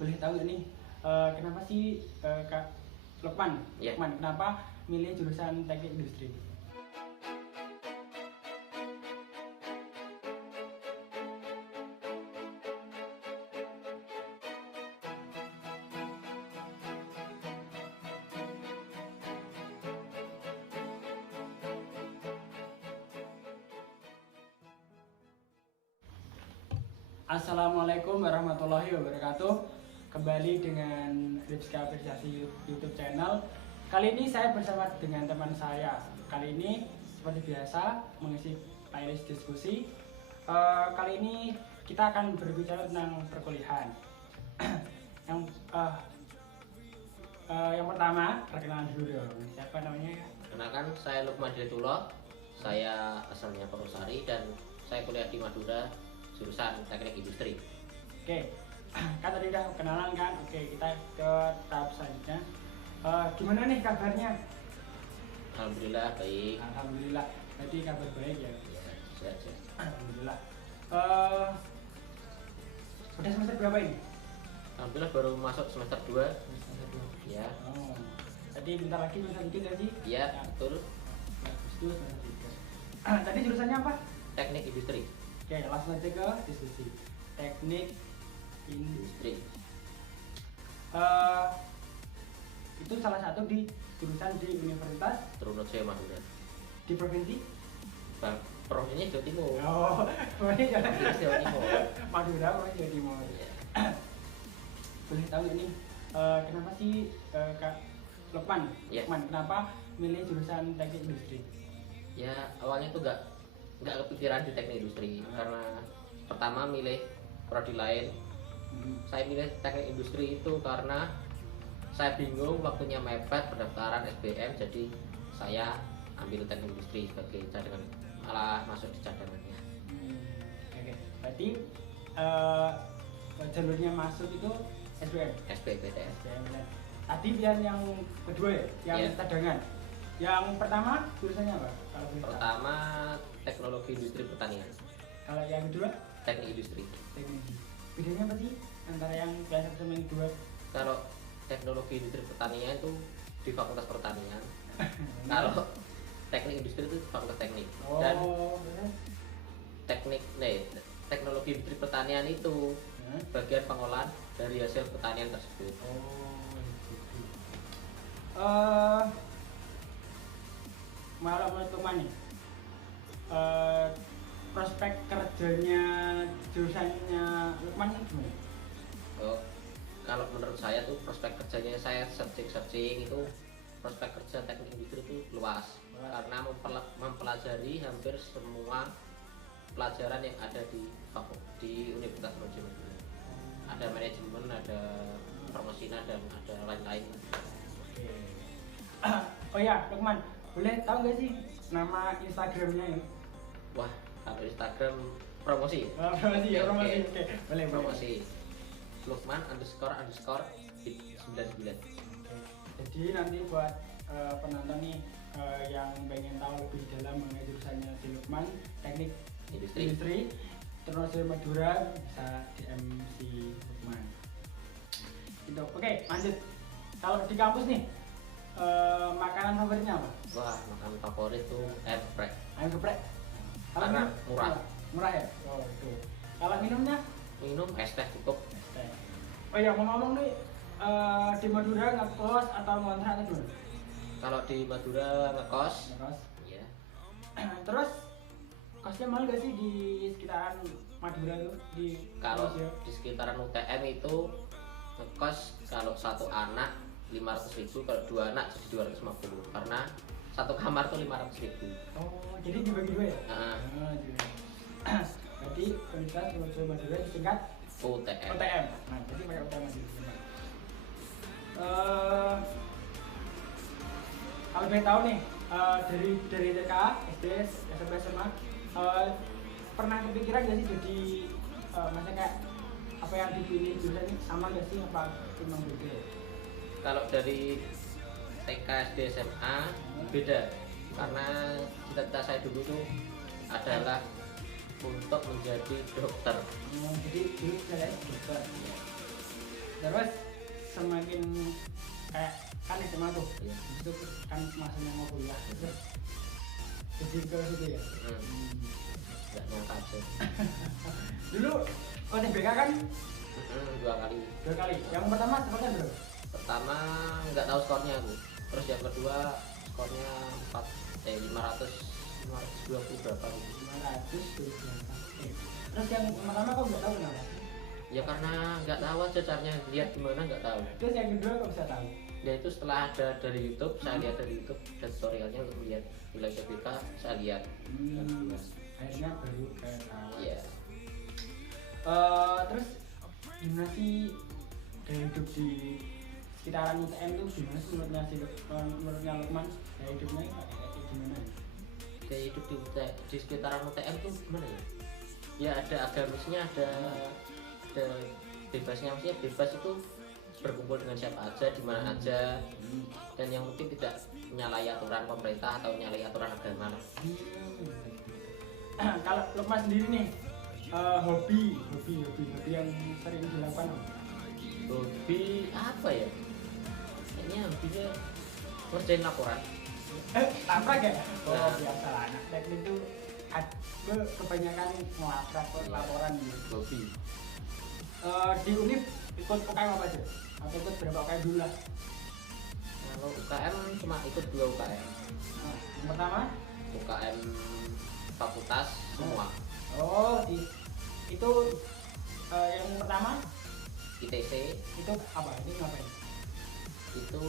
boleh tahu nggak nih kenapa sih Kak Lukman, Ya. Lukman kenapa milih jurusan teknik industri? Assalamualaikum warahmatullahi wabarakatuh. Kembali dengan Rizka Apresiasi YouTube channel. Kali ini saya bersama dengan teman saya. Kali ini seperti biasa mengisi playlist diskusi. Kali ini kita akan berbicara tentang perkuliahan. yang pertama perkenalan dulu dong. Siapa namanya? Kenalkan, saya Lukman Hidayatullah. Saya asalnya Purwosari dan saya kuliah di Madura, jurusan teknik industri. Oke, kan tadi udah kenalan kan. Oke, kita ke tahap selanjutnya. Gimana nih kabarnya? Alhamdulillah baik. Alhamdulillah. Jadi kabar baik ya. Ya, sehat. Alhamdulillah. Udah semester berapa ini? Alhamdulillah baru masuk semester 2. Semester 2. Ya. Oh. Tadi bentar lagi semester 3 tadi? Ya, betul. Agustus semester 3. Tadi jurusannya apa? Teknik industri. Oke, langsung aja ke diskusi. Teknik industri. Itu salah satu di jurusan di Universitas Trunojoyo Madura. di provinsi. Bang, provinsinya Jawa Timur. Oh, provinsi Jawa Timur. Madura, provinsi Jawa Timur. Ya. Boleh tahu nggak nih kenapa sih Kak Lukman, Ya. Lukman kenapa milih jurusan teknik industri? Ya, awalnya tuh nggak kepikiran di teknik industri karena pertama milih prodi lain. Saya milih teknik industri itu karena saya bingung waktunya mepet pendaftaran SBM, jadi saya ambil teknik industri sebagai cadangan, malah masuk di cadangannya. Oke, berarti jalurnya masuk itu SBM. SBMPTN. SBM. Tadi yang kedua ya, yang Iya. cadangan. Yang pertama jurusannya apa? Kalau boleh tahu? Pertama teknologi industri pertanian, Kalau yang kedua teknik industri. teknik. Bedanya apa sih antara yang biasa sama yang kedua? Kalau teknologi industri pertanian itu di Fakultas Pertanian. Kalau teknik industri itu Fakultas Teknik. Dan benar. teknologi industri pertanian itu bagian pengolahan dari hasil pertanian tersebut. Gitu. Malah menurut Lukman nih, prospek kerjanya jurusannya Lukman ini gimana? Oh, kalau menurut saya tuh prospek kerjanya, saya searching itu prospek kerja teknik industri itu luas karena mempelajari hampir semua pelajaran yang ada di Universitas Trunojoyo Madura. Ada manajemen, ada promosinan, dan ada lain-lain. Oke. Oh ya, Lukman, boleh tahu nggak sih nama Instagramnya ini? Wah, kalau Instagram promosi. Promosi ya, promosi. Oke, boleh Promosi. Lukman__hit 99. Jadi nanti buat penonton nih yang pengen tahu lebih dalam mengenai jurusannya si Lukman, teknik industri Trunojoyo Madura, bisa DM si Lukman. Gitu. Oke, lanjut. Kalau di kampus nih, makanan favoritnya apa? Wah, makanan favorit tuh air geprek. Ayam geprek. Kalau Karena minum, murah. Murah ya? Oh, itu. Kalau minumnya? Minum es teh cukup. Es teh. Oh iya, ngomong-ngomong nih, di Madura ngekos atau ngontrak atau gimana? Kalau di Madura ngekos, Ngekos. ya. Terus kosnya mahal gak sih di sekitaran Madura itu? Kalau Trunojoyo? di sekitaran UTM itu ngekos kalau satu anak 500.000, kalau dua anak jadi 250 karena satu kamar tuh 500.000. Oh, jadi dibagi dua ya? Nah, Jadi Universitas Trunojoyo Madura disingkat UTM. UTM. Nah, jadi pakai UTM aja. Kalau boleh tahu nih, dari TK, SD, SMP, SMA, pernah kepikiran gak sih jadi maksudnya kayak apa yang dipilih jurusan ini sama gak sih apa cuma beda? Kalau dari TK, SD, SMA beda karena cita-cita saya dulu tuh adalah untuk menjadi dokter. Jadi dulu saya dokter. Terus semakin kayak kan SMA tuh, Iya. itu kan masanya mau kuliah, terus jadi ke situ ya. Nggak nyangka aja. Dulu UTBK kan 2 kali. 2 kali. Yang pertama skornya berapa? Pertama nggak tahu skornya aku. Terus yang kedua skornya 520 berapa gitu. 500. Terus yang pertama kok nggak tahu kenapa? Ya karena nggak tahu aja caranya, lihat gimana nggak tahu. Terus yang kedua kok bisa tahu? Ya itu setelah ada dari YouTube, saya lihat dari YouTube dan tutorialnya untuk melihat nilai UTBK, saya lihat. Akhirnya baru kayak tahu. Iya. Terus gimana sih gaya hidup di sekitaran UTM tuh gimana sih menurutnya Lukman? Gaya hidupnya kayak gimana? Gaya hidup di sekitaran UTM tuh gimana ya? Ya ada agamisnya, ada bebasnya, maksudnya bebas itu berkumpul dengan siapa aja, di mana aja, dan yang mungkin tidak menyalahi aturan pemerintah atau menyalahi aturan agama. Kalau Lukman sendiri nih, hobi yang sering dilakukan apa? Hobi apa ya? Kayaknya hobinya ngerjain laporan. Apa gak? Oh Nah. biasa lah, anak teknik itu kebanyakan laporan gitu. Hobi. Di UNIF ikut UKM apa aja? Atau ikut berapa UKM dulu lah? Kalau UKM cuma ikut 2 UKM. Yang pertama? UKM fakultas semua. Oh, itu yang pertama ITC itu apa? Ini ngapain? itu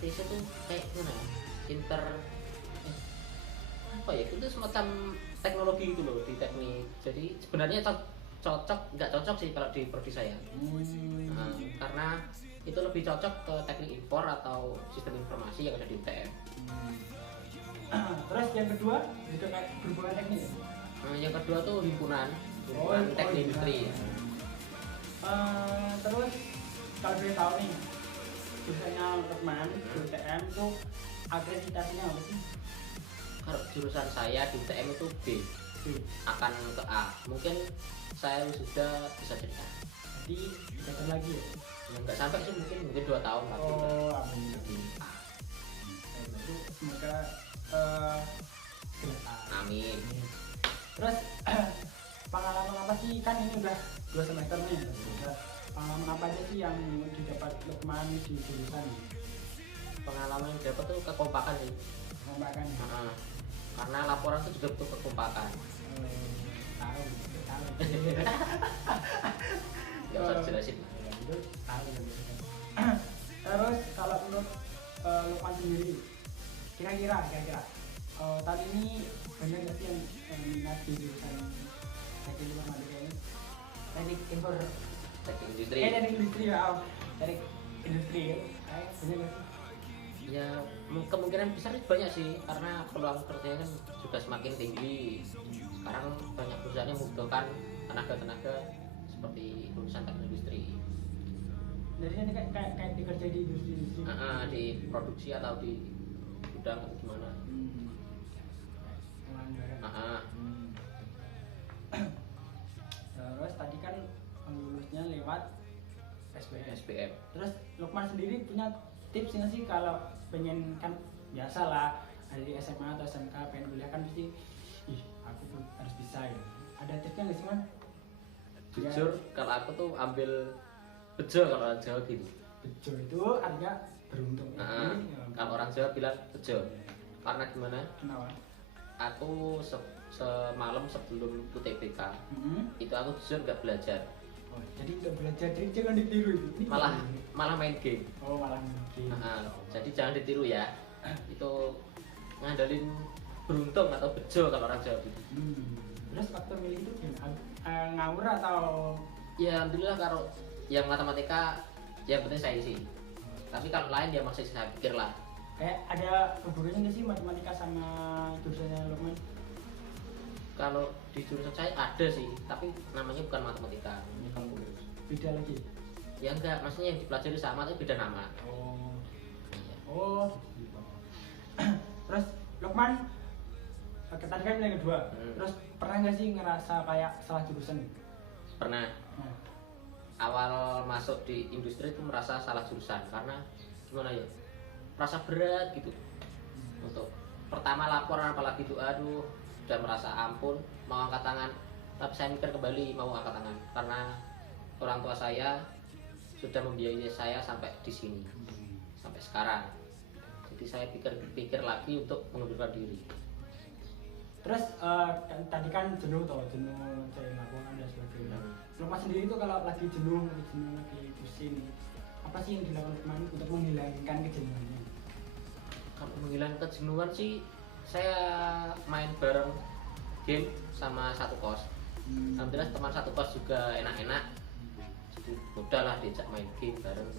ITC tuh kayak gimana? Apa ya? Itu semacam teknologi gitu loh di teknik. Jadi sebenarnya nggak cocok sih kalau di prodi saya. Karena itu lebih cocok ke teknik impor atau sistem informasi yang ada di UTM. Terus yang kedua itu kayak berhubungan teknik. Yang kedua tuh himpunan teknik industri. Terus kalau boleh tahu nih, jurusannya Lukman di UTM itu akreditasinya apa sih? Kalau jurusan saya di UTM itu B, akan ke A. Mungkin saya sudah bisa jadi A. Jadi dikatakan lagi ya? Nggak sampai sih, mungkin 2 tahun lagi. Oh, amin. Itu semoga Amin. Terus pengalaman apa sih, kan ini udah 2 semester nih, pengalaman apa aja sih yang didapat Lukman di jurusan? Pengalaman yang dapat tuh kekompakan sih. Kekompakan. Karena laporan itu juga butuh kekompakan. Tahu. Nggak usah dijelasin. Itu tahu. Terus kalau menurut Lukman sendiri, kira-kira tahun ini banyak nggak sih yang minat di jurusan teknik informatika ini? Teknik impor, Teknik industri. teknik industri ya, teknik industri ya. Banyak nggak sih? Ya kemungkinan besar banyak sih, karena peluang kerjanya kan sudah semakin tinggi. Sekarang banyak perusahaan yang membutuhkan tenaga seperti lulusan teknik industri. Dari ini kayak dikerja di industri. Di produksi atau di gudang atau gimana. Terus tadi kan lulusnya lewat SBM. Terus Lukman sendiri punya tips nggak sih kalau pengen, kan biasa lah dari SMA atau SMK pengen kuliah kan pasti aku tuh harus bisa ya. Ada tipsnya nggak sih Man? Jujur kalau aku tuh ambil bejo kalau orang Jawa gitu. Bejo itu artinya beruntung. Kalau orang Jawa bilang bejo. Karena gimana? Kenapa? Aku semalam sebelum UTBK itu aku jujur nggak belajar. Oh, jadi nggak belajar, jadi jangan ditiru itu. Malah main game. Oh, malah main game. Jadi jangan ditiru ya. Itu ngandelin beruntung atau bejo kalau orang Jawa gitu. Terus waktu milih itu gimana? Ngawur atau? Ya alhamdulillah, kalau yang matematika yang penting saya isi. Tapi kalau lain ya masih saya pikir lah. Kayak ada hubungannya nggak sih matematika sama jurusannya Lukman? Kalau di jurusan saya ada sih, tapi namanya bukan matematika, namanya kalkulus. Beda lagi? Ya enggak, maksudnya yang dipelajari sama tapi beda nama. Oh. Terus Lukman, tadi kan yang kedua. Terus pernah nggak sih ngerasa kayak salah jurusan? Pernah. awal masuk di industri itu merasa salah jurusan karena gimana ya, merasa berat gitu untuk pertama laporan, apalagi itu aduh sudah merasa ampun mau angkat tangan, tapi saya mikir kembali mau angkat tangan karena orang tua saya sudah membiayai saya sampai di sini sampai sekarang, jadi saya pikir lagi untuk mengundurkan diri. Terus tadi kan jenuh cari laporan dan sebagainya. Lukman sendiri itu kalau lagi jenuh, lagi pusing, apa sih yang dilakukan Lukman untuk menghilangkan kejenuhannya? Kalau menghilangkan kejenuhan sih saya main bareng game sama satu kos. Alhamdulillah teman satu kos juga enak-enak, jadi udahlah diajak main game bareng.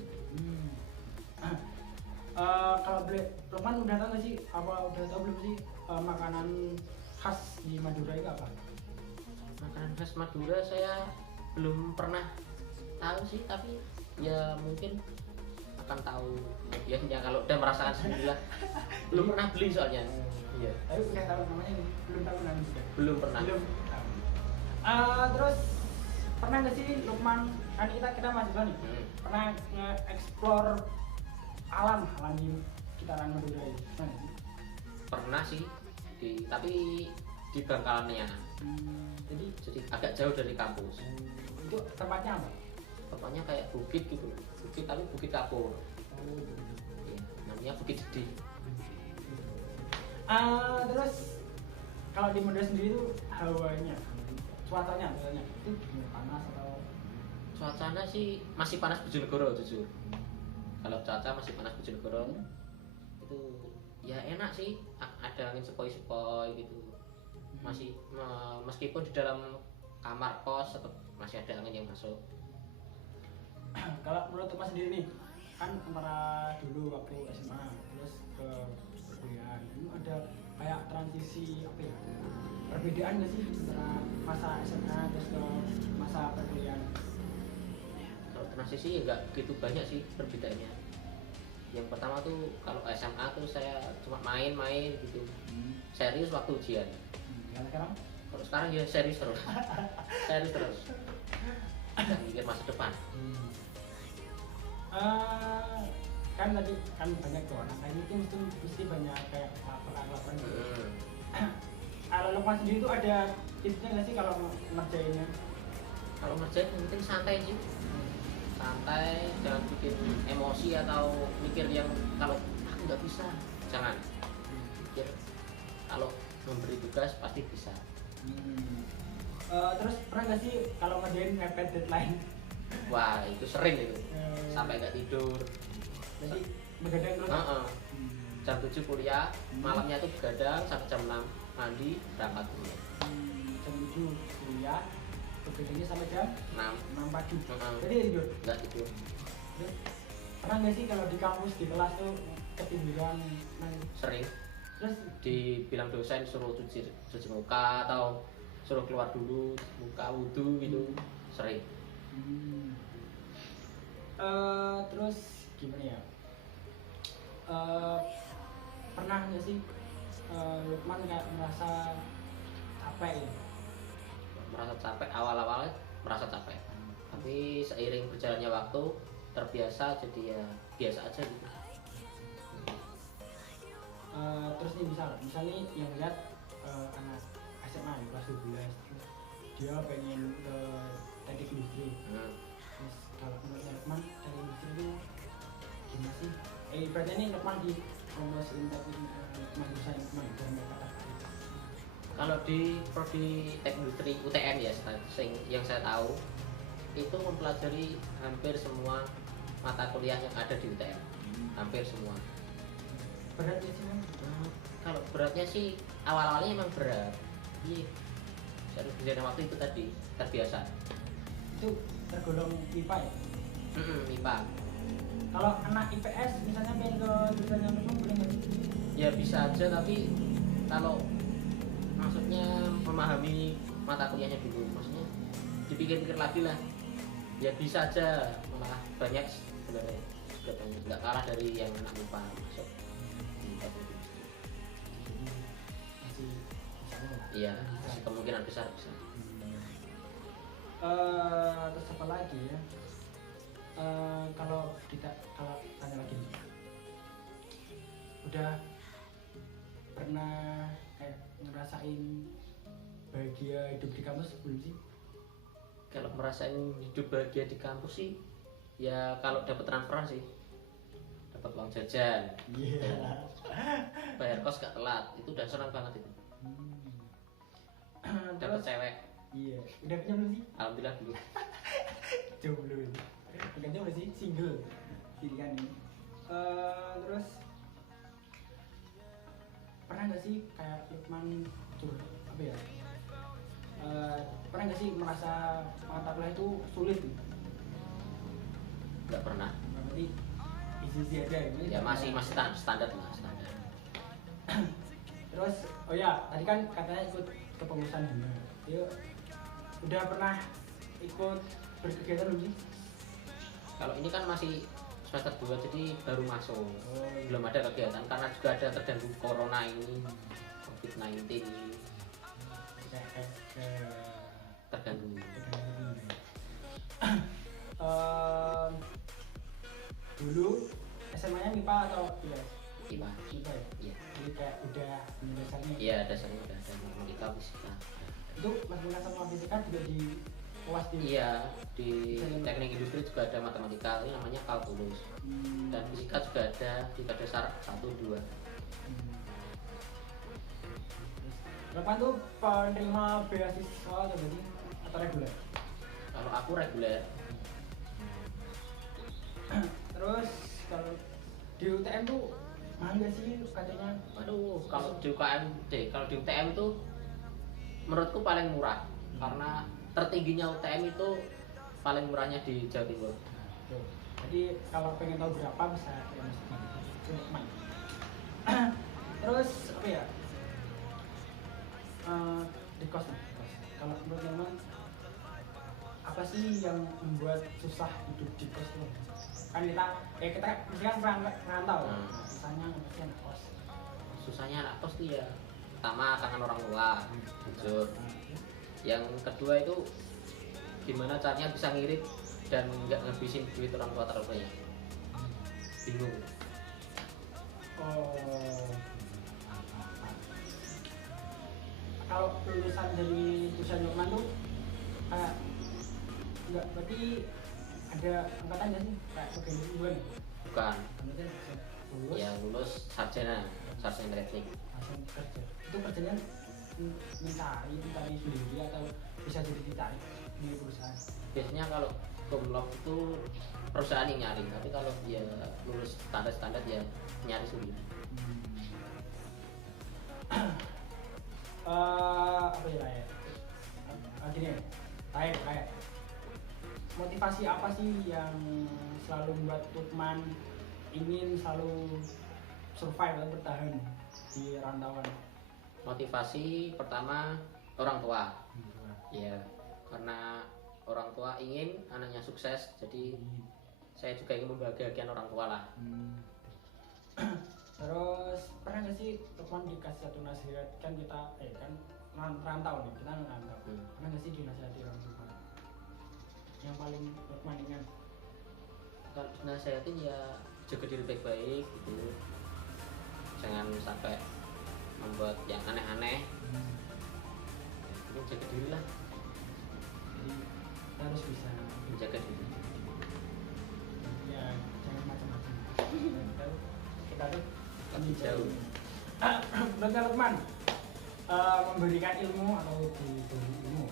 Kalau Lukman udah tahu nggak sih, apa udah tahu belum sih makanan khas di Madura itu apa? Makanan khas Madura saya belum pernah tahu sih, tapi ya mungkin akan tahu ya kalau udah merasakan sendiri lah. Belum pernah beli soalnya. Iya. Tapi udah tahu namanya, belum tahu namanya juga. Belum pernah. Belum tahu. Terus pernah nggak sih Lukman, kan kita mahasiswa nih, pernah nge-explore alam di sekitaran Madura ini? Pernah sih, tapi di Bangkalannya. Jadi agak jauh dari kampus. Itu tempatnya apa? Tempatnya kayak bukit gitu, bukit tapi bukit kapur. Ya, namanya Bukit Jedih. Terus kalau di Madura sendiri itu hawanya, cuacanya itu gimana, panas atau? Cuacanya sih masih panas Bojonegoro jujur. Kalau cuaca masih panas Bojonegoro itu ya enak sih, ada angin sepoi-sepoi gitu. Masih meskipun di dalam kamar kos tetap masih ada angin yang masuk. Kalau menurut Mas sendiri nih, kan antara dulu waktu SMA terus ke perkuliahan ini ada kayak transisi apa ya, perbedaan nggak sih antara masa SMA terus ke masa perkuliahan? Kalau transisi ya nggak begitu banyak sih perbedaannya. Yang pertama tuh kalau SMA tuh saya cuma main-main gitu, serius waktu ujian. Yang sekarang? Kalau sekarang ya serius terus, serius terus. Dan mikir masa depan. Kan tadi kan banyak tuh anak ini tuh mesti banyak kayak laporan gitu. Kalau Lukman sendiri tuh ada tipsnya nggak sih kalau ngerjainnya? Kalau ngerjain yang penting santai sih, santai, jangan bikin emosi atau mikir yang kalau aku nggak bisa, jangan pikir kalau memberi tugas pasti bisa. Terus pernah nggak sih kalau ngerjain mepet deadline? Wah itu sering itu, sampai nggak tidur. Jadi begadang terus? Jam 7 kuliah, malamnya tuh begadang sampai jam 6 mandi berangkat kuliah. Jam 7 kuliah, begadangnya sampai jam 6 pagi. Jadi tidur? Nggak tidur. Terus pernah nggak sih kalau di kampus di kelas tuh ketiduran? Sering. Terus dibilang dosen suruh cuci muka atau suruh keluar dulu muka wudhu gitu, sering. Terus gimana ya? Pernah nggak sih Lukman kayak merasa capek ya? Merasa capek, awal-awalnya merasa capek, tapi seiring berjalannya waktu terbiasa, jadi ya biasa aja gitu. Terus nih misalnya yang lihat anak SMA di kelas 12 dia pengen ke teknik industri. Terus kalau menurut Lukman teknik industri itu gimana sih? Berarti ini Lukman di promosiin teknik jurusan Lukman biar mereka tertarik. Kalau di prodi teknik industri UTM ya, yang saya tahu itu mempelajari hampir semua mata kuliah yang ada di UTM, hampir semua. Beratnya sih Mas? Kalau beratnya sih awal-awalnya emang berat. Iya. Harus berjalan waktu itu tadi terbiasa. Itu tergolong IPA ya? IPA. Kalau anak IPS misalnya pengen ke jurusan yang lain boleh nggak? Ya bisa aja, tapi kalau maksudnya memahami mata kuliahnya dulu, maksudnya dipikir-pikir lagi lah. Ya bisa aja, malah banyak sebenarnya, sudah banyak, nggak kalah dari yang anak IPA masuk. Iya, kemungkinan besar bisa. Terus apa lagi ya? Kalau tanya lagi nih, udah pernah ngerasain bahagia hidup di kampus belum sih? Kalau merasain hidup bahagia di kampus sih ya kalau dapat transferan sih, dapat uang jajan, bayar kos gak telat, itu udah senang banget itu. Dapat cewek. Iya, udah punya belum sih? Alhamdulillah belum. Jomblo ini. Bukannya masih single pilihan ini. Terus pernah nggak sih kayak Lukman apa ya? Pernah nggak sih merasa mata kuliah itu sulit? Nggak pernah. Berarti easy aja ya? Masih standar lah, standar. Terus oh ya tadi kan katanya ikut kepengurusan juga. Yuk, udah pernah ikut berkegiatan belum sih? Kalau ini kan masih semester 2 jadi baru masuk, belum ada kegiatan karena juga ada terganggu corona ini, COVID-19 ini. Terganggu. Dulu SMA-nya MIPA atau IPS? IPA. IPA ya? Iya. Jadi kayak udah dasarnya. Iya, dasarnya udah ada matematika, fisika. Itu matematika sama fisika juga di UAS di. Iya, di teknik industri juga ada matematika, ini namanya kalkulus. Dan fisika juga ada tingkat dasar 1, 2. Berapa tuh penerima beasiswa atau berarti atau reguler? Kalau aku reguler. Terus kalau di UTM tuh mahal nggak sih katanya? Waduh, kalau di kalau di UTM tuh menurutku paling murah karena tertingginya UTM itu paling murahnya di Jawa Timur. Jadi kalau pengen tahu berapa bisa ke Mas Lukman. Terus apa ya? Di kos. Kalau menurut teman apa sih yang membuat susah hidup di kos tuh? Kan kita misalkan merantau, susahnya pasti anak kos. Susahnya anak kos tuh ya pertama kangen orang tua, jujur. Yang kedua itu gimana caranya bisa ngirit dan nggak ngabisin duit orang tua terlalu banyak. Bingung. Kalau lulusan dari jurusan Lukman tuh kayak nggak berarti ada angkatan nggak sih kayak bagian bukan? Bukan. Lulus. Ya lulus sarjana teknik. Langsung kerja. Itu kerjanya mencari sendiri atau bisa jadi dicari di perusahaan? Biasanya kalau kumlot itu perusahaan yang nyari, tapi kalau dia lulus standar ya nyari sendiri. Apa ya gini kayak motivasi apa sih yang selalu membuat Lukman ingin selalu survive atau bertahan di rantauan? Motivasi pertama orang tua. Ya, karena orang tua ingin anaknya sukses, jadi saya juga ingin membahagiakan orang tua lah. Terus pernah nggak sih Lukman dikasih satu nasihat, kan kita kan rantau nih, kita ngerantau. Pernah nggak sih dinasihati orang tua yang paling Lukman ingat? Kalau nasihatin ya jaga diri baik-baik gitu, jangan sampai membuat yang aneh-aneh. Ini jaga diri lah. Jadi kita harus bisa menjaga diri. Ya jangan macam-macam. Kita tuh Jauh. Berarti Lukman memberikan ilmu atau diberi ilmu?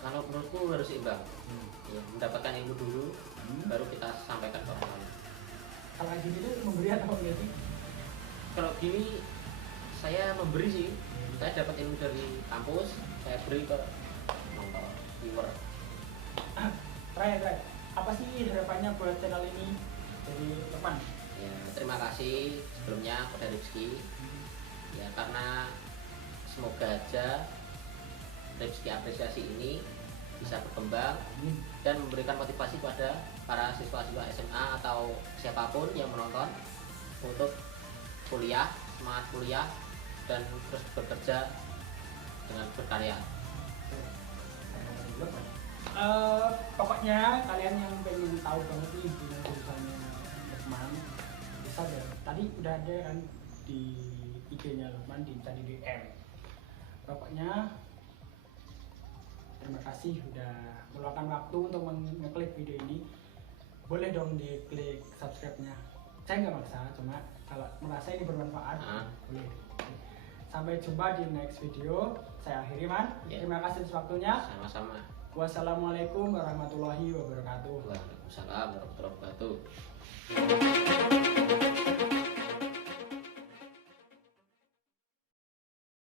Kalau menurutku harus imbang. Ya, mendapatkan ilmu dulu, baru kita sampaikan ke orang lain. Kalau kayak gini tuh memberi atau enggak sih? Kalau gini saya memberi sih. Saya dapat ilmu dari kampus, saya beri ke nonton viewer. Terakhir, apa sih harapannya buat channel ini dari Lukman? Ya, terima kasih sebelumnya kepada Rizky. Ya, karena semoga aja Rizky apresiasi ini bisa berkembang dan memberikan motivasi pada para siswa-siswa SMA atau siapapun yang menonton untuk kuliah, semangat kuliah dan terus bekerja dengan berkarya. Pokoknya kalian yang pengen tahu banget nih gimana jurusannya Lukman bisa deh. Tadi udah ada kan di IG-nya Lukman, dicari DM. Pokoknya terima kasih udah meluangkan waktu untuk mengeklik video ini. Boleh dong diklik subscribe-nya. Saya nggak maksa, cuma kalau merasa ini bermanfaat boleh. Sampai jumpa di next video. Saya akhiri Man. Terima kasih atas waktunya. Sama-sama. Wassalamualaikum warahmatullahi wabarakatuh. Waalaikumsalam warahmatullahi wabarakatuh.